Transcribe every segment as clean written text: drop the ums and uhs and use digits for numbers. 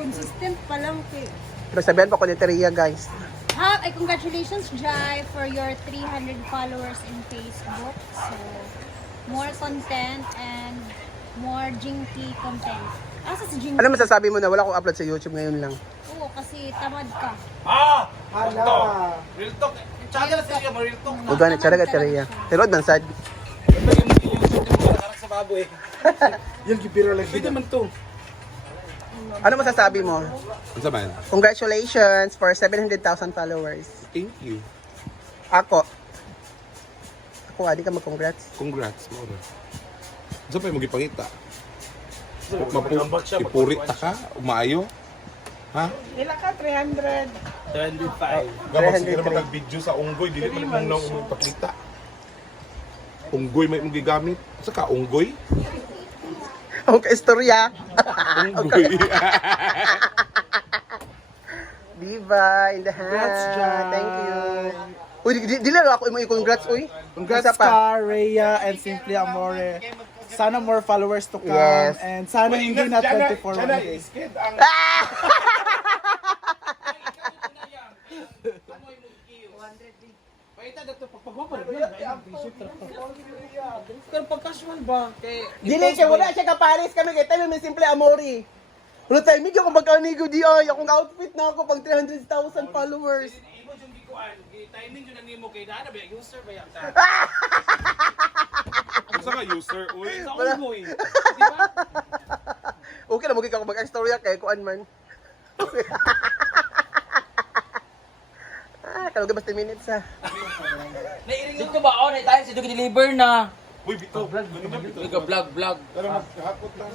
Consistent pa lang kay. Pero sabihan pa ko ni Teria, guys. Ay, congratulations, Jai, for your 300 followers in Facebook. So, more content and more Jinky content. Asa si Jinky? Ano masasabi mo na wala akong upload sa YouTube ngayon lang? Oo, kasi tamad ka. Hala. Real talk. Tsaka na siya, real talk. O ganit, siya ka Teria. Pero man sad. Sa baboy. Yung gibiro lang. Pwede man to. Ano masasabi mo? Ano sa man? Congratulations for 700,000 followers. Thank you. Ako, di ka mag-congrats. Congrats, Mauro. Ano pa yung magipangita? Ipuri ta ka? Umaayo? Ha? Ila ka 300. 25. Gabag sige naman kag-video sa unggoy. Dili man mong nang pakita. Unggoy may mong gigamit. Sa ka, unggoy? Ang kaistorya. Unggoy. Diva in the hand. Congrats, Jai. Thank you. Uy, di lang ako mo i-congrats, uy. Congrats Isa pa. Scar, Rhea, and Simply Amore. Sana more followers to come. Yes. And sana hindi na 24 days. Ah! Pero pag-casual ba? Dili kay wala siya kapares kami kay tayo may simple amori. Wala tayo medyo kung magkanigo di ay akong outfit na ako pag 300,000 followers. Imo yung gikuan, timing yun ang nimo kay Dana ba user ba yan ta? Sa ka, user? Uy. Sa ongoing. Di ba? Okay na magiging ako mag-istorya kay kuan man. Kalugay basta minutes ha. Dito ba? Oh, tayo sa deliver na. Uy, bito. Ganun na bito. Ika vlog. Tara, maghapot lang.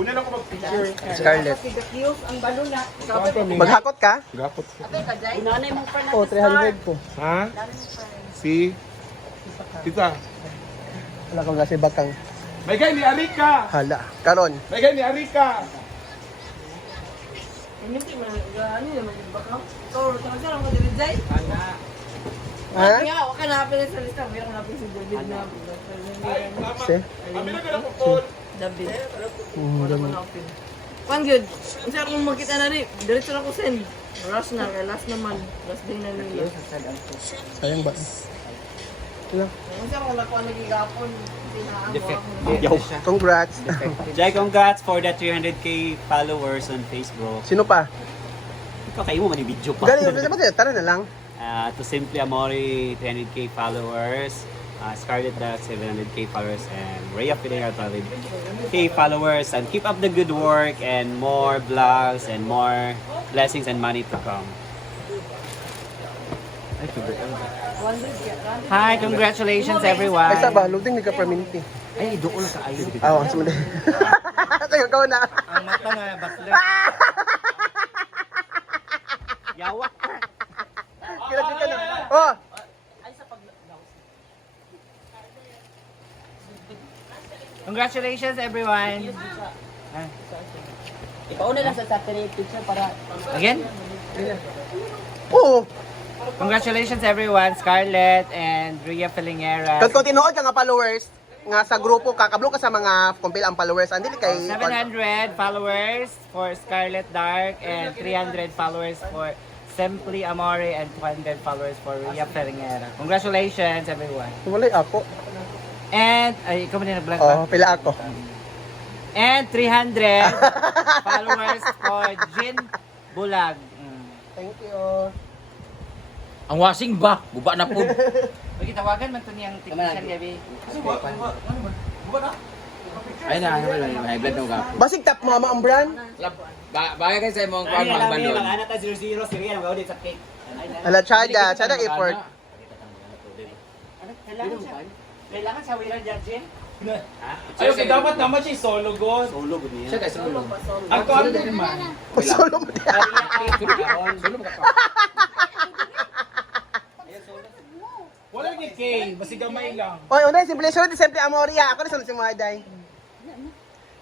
Una lang ako mag-picture. Scarlett. Ang balon na. Maghakot ka? Maghapot. Inanay mo pa na. Oh, 300 ko. Ha? Si? Tita. Wala kang kasi bakang. May gay ni Arika! Hala. Karon. May gay ni Arika! Ha? Wala ka napin sa lista. Mayroon ka napin si David na. Si? Kami na ganun po. David. Ganun. Pan good. Kasi kung makita na rin, diretso na ko send. Rush na, kaya last naman. Last day na nila. Sayang ba? Wala. Kasi kung nakuha nagigapon, hindi na Congrats. Jai, congrats for the 300k followers on Facebook. Sino pa? Ikaw kayo mo man yung video pa. Galing, tara na lang. To Simply Amore, 300k followers. Scarlett Duck, 700k followers. And Rhea Pineda, 12k followers. And keep up the good work and more vlogs and more blessings and money to come. Hi, congratulations everyone. Ay, saba, lugding ni ka perminti. Ay, doon na ka ayo. Oo, sumunod. Kaya ikaw na. Ang mata nga, basler. Yawak ka. Kailan ka na. Oh! Congratulations everyone. Ipauna lang sa Saturday picture para Again? Oo! Congratulations everyone, Scarlett and Rhea Filingera. Kung tinuod ka nga followers, nga sa grupo ka, kablo ka sa mga kumpil ang followers, andili kay... 700 followers for Scarlett Dark and 300 followers for Simply Amore and 200 followers for Rhea Filingera. Congratulations everyone. Walay ako. And, ay, ikaw ba din nag-vlog Oo, ba? pila ako. And 300 followers for Jin Bulag. Thank you. ang washing ba? Guba na po. Pag tawagan man to niyang technician gabi. Ay na, high blood no ka. Basig tap mama ang brand. Bagay kayo sa imong kwan magbandon. Ana ta 00 si Rhea gawdi sa cake. Ala, chada effort. Kailangan sa Wira Jin. Ay, okay, dapat naman siya solo god. Solo gud niya. Siya kay solo. Ang content man. Solo mo diya. Solo ka. Wala ni Kay, basi gamay lang. Oy, unay, simple sunod, simple amoria. Ako na sunod si Maday.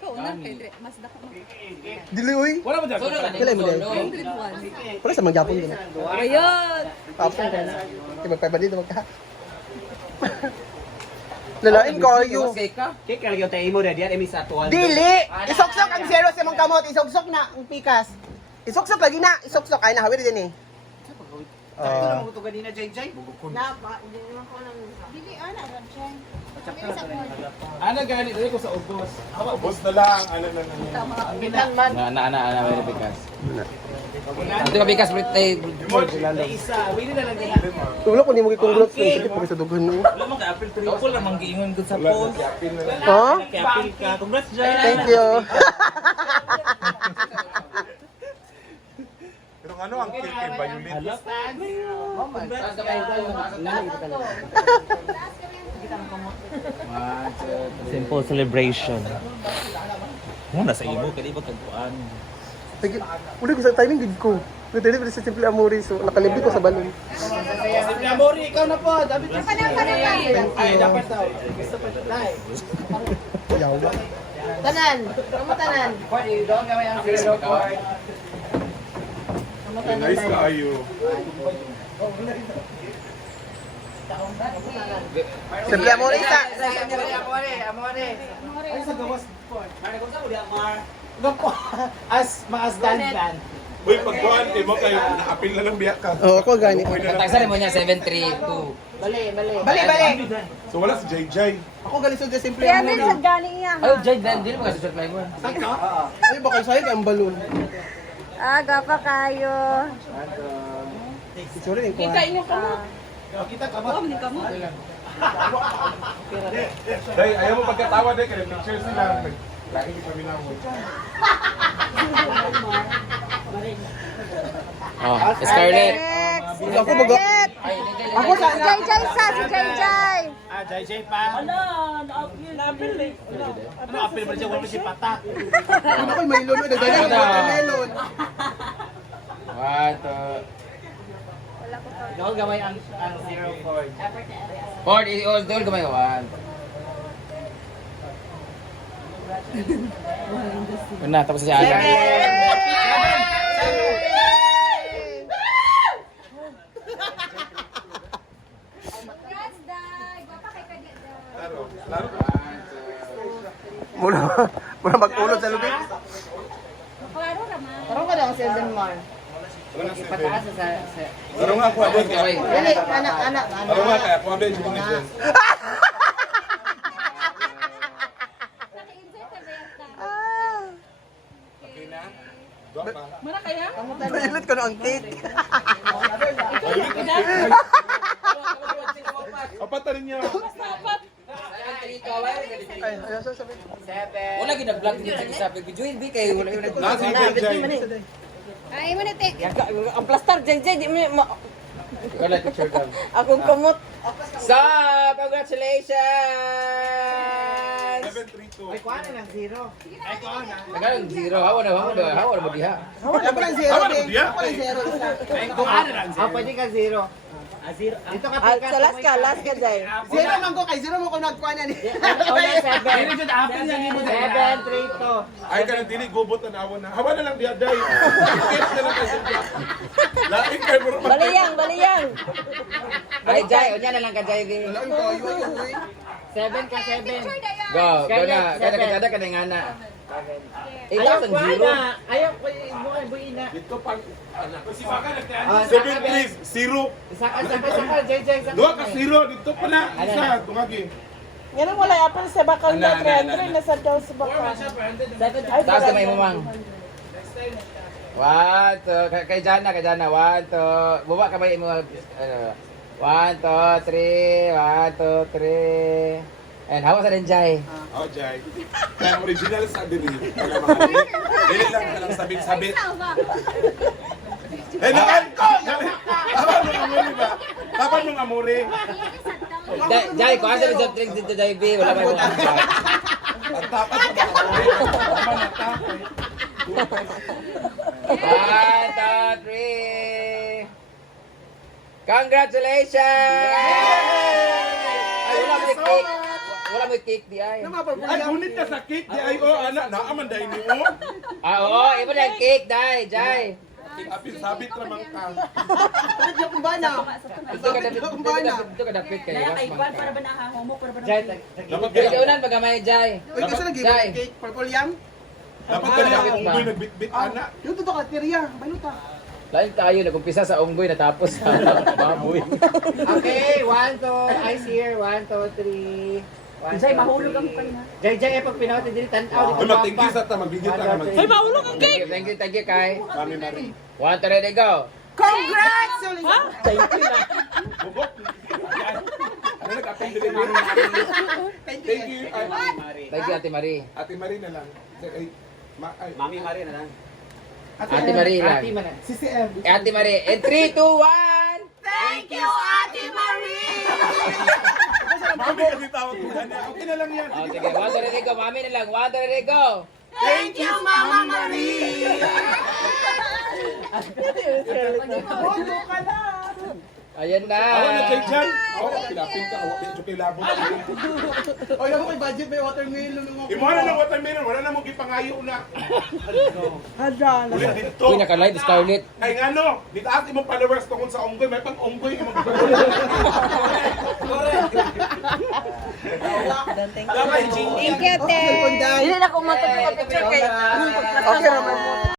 Ikaw na, Pedro. Mas dako mo. Dili, uy. Wala mo dyan. Solo ka Kailan mo solo. 101. Wala sa mga Japon din. Ayun! Tapos ka na. Kaya magpapalito magka. Lalain kayo. Cake ka? Cake ka lagi tayo mo rin. Yan, emi sa 200. Dili! Isoksok ang zero sa mong kamot. Isoksok na ang pikas. Isoksok lagi na. Isoksok. Ay, nahawir din eh. Ito na mo ito kanina, JJ. Dili, ana, Ramshay. Ano gani dili ko sa ubos. Ubos na lang. Ano na lang. Na, very bigas. Ito ka bigas, Isa, wili na lang gina. Tulo ko ni mo congrats ng sakit pag sa dugan mo. Wala man ka apil tuloy. Ako lang manggiingon gud sa post. Ha? Kaya apil ka. Congrats dyan. Thank you. Pero ano ang cake kay Violet? Simple celebration. Mo na sa imo kadi ba kagkuan. Sige, ulit ko sa timing gid ko. Dili ko sa simple amore so nakalibli ko sa balon. Simple Amori, ikaw na po. Dapat ay dapat daw. Gusto pa dai. Tanan. Kamu tanan. Nice kayo. Simple amore isa. As maas dan. Uy, pagkuhan, mo kayo, naapil na lang biyak ka. Oh, ako gani. Tagsa mo niya 732. Bali. So wala si JJ. Ako gali sa simple Kaya din sa amore. galing niya. Ay, Jay, dili mo kasi supply mo. Ay, baka sa'yo ang balon. Gapa kayo. Sorry, yung kuha. Kita ka ba? Day, ayaw mo pagkatawa day, kaya picture sila. Lagi di kami na mo. Oh, Scarlett. Next. Ako baga. Ako sa Si JJ sa, si JJ. JJ pa. Ano? Na-apil eh. Ano apil ba siya? Wala si Pata. Ano ko'y Milo no? Dagdagan ng watermelon. What? Ikaw gamay ang 04. Ford, i-all gamay one. Una, tapos si Ana. Congrats, Day. Gapa kay Kadia, Day. Laro. Mula mag-ulod sa lubig. Klaro naman. Karon ka daw sa Denmark. Wala na si Ben. Pataas sa Laro nga ako, Adel. Dili, anak. Laro nga kaya ako, Adel. Yung nito. Naka-insert na ba yan, Tay? Okay na? Dua pa. Pilit ko na ang cake. Apat na rin niya. Ay, ayaw sa sabi. Wala gina-vlog din sa sabi ko. Join B kay wala yung Na si JJ. Ay, mo na, te. Ang plaster, JJ, di mo Wala picture ka. akong kumot. So, congratulations! 732. Nagalang zero. Hawa na mo diha. Ako lang zero. Tama na mo diya? Ako lang zero. Pwede ka zero. Dito ka Sa last ka, Jay. Zero man ko kay zero mo ko nagkuha na ni. Dili jud apil lang imo 732. Ay, ka nang dili, gubot na nawa na. Hawa na lang diya, Day. Tips na lang kasi. Laing kayo mo naman. Baliyang. Ay, Jay, unya na lang ka Jay. Lang ko yun. 7 ka 7. Go na. Kada ka nga na. 8,000 zero. Ayaw ko mo kay buina. Dito pag, anak. Si Baka Ah, 7 please, zero. Isa ka JJ. Dua ka zero, dito pala. Isa, tungagi. Ganun wala apel sa bakal na 300 na sa daw sa bakal. Taas kamay mo, mang. 1, 2, kay Jana. 1, 2, baba kamay mo. 1, 2, 3, 1, 2, 3. And hawa sa din, Jay. Oh, Jai. Kaya original sa diri. Dili lang ka lang sabit-sabit. Eh, nakan! Tapan mong amore ba? Tapan mong amore. Jay, kung asa rin sa drinks dito, Jay B, wala may mga Ang tapat sa mga amore. Tapan na tapay. 1, 2, 3. Congratulations! Ay, wala mo yung cake. Wala mo yung cake di ay. Ay, gunit ka sa cake. Di ay, oh, anak. Naaman dahil ni mo. Oo, iba na yung cake, Jay. Jay. Apil sabit ramang ka. Ano yung kumbana? Ito ka dapit kayo. Jai, Dapat Jai, kaya unan pagamay, Jay. Uy, kasi lagi, Jai. cake, purple yam. dapat kaya ang unggoy nagbitbit ana. Yung totoo ka, tiriya, baluta. Lain tayo, nag-umpisa sa unggoy, natapos sa baboy. Okay, 1, 2, eyes here, 1, 2, 3. Jay, mahulog ang kanina. Jay, pag pinawat din tanaw. Ay mag-thank you sa ta mag-video ta mag. Ay, maulog ang cake! Thank you, Kai. Mami Mari. 1, 2, ready, go. Congrats! Bubok. Ano nag-apil delivery? Thank you. Thank you, Ate Marie. Ate Marie na lang. Ay, Mami Marie na lang. Ate Marie lang. Si CM. Ate Marie. In 3, 2, 1. Thank you, Ate Marie! Mami kasi tawag ko na. Okay na lang yan. Oh, sige, 1, 2, ready, go. Mami na lang. 1, 2, ready, go. Thank you, Mama Marie! Boto ka na! Ayan na. Ako na kay Jan. Ako na pilapin ka. Ako na pilabong. O, yung may budget, may watermelon. Imo na ng watermelon. Wala na mong ipangayo na. Hadyan. Ulit dito. Uy, naka-live, Scarlett. Kay nga no, dito at imong followers tungkol sa unggoy, may pang unggoy imong Thank you, Te. Okay, Hindi na ako matapos picture kay. Mama.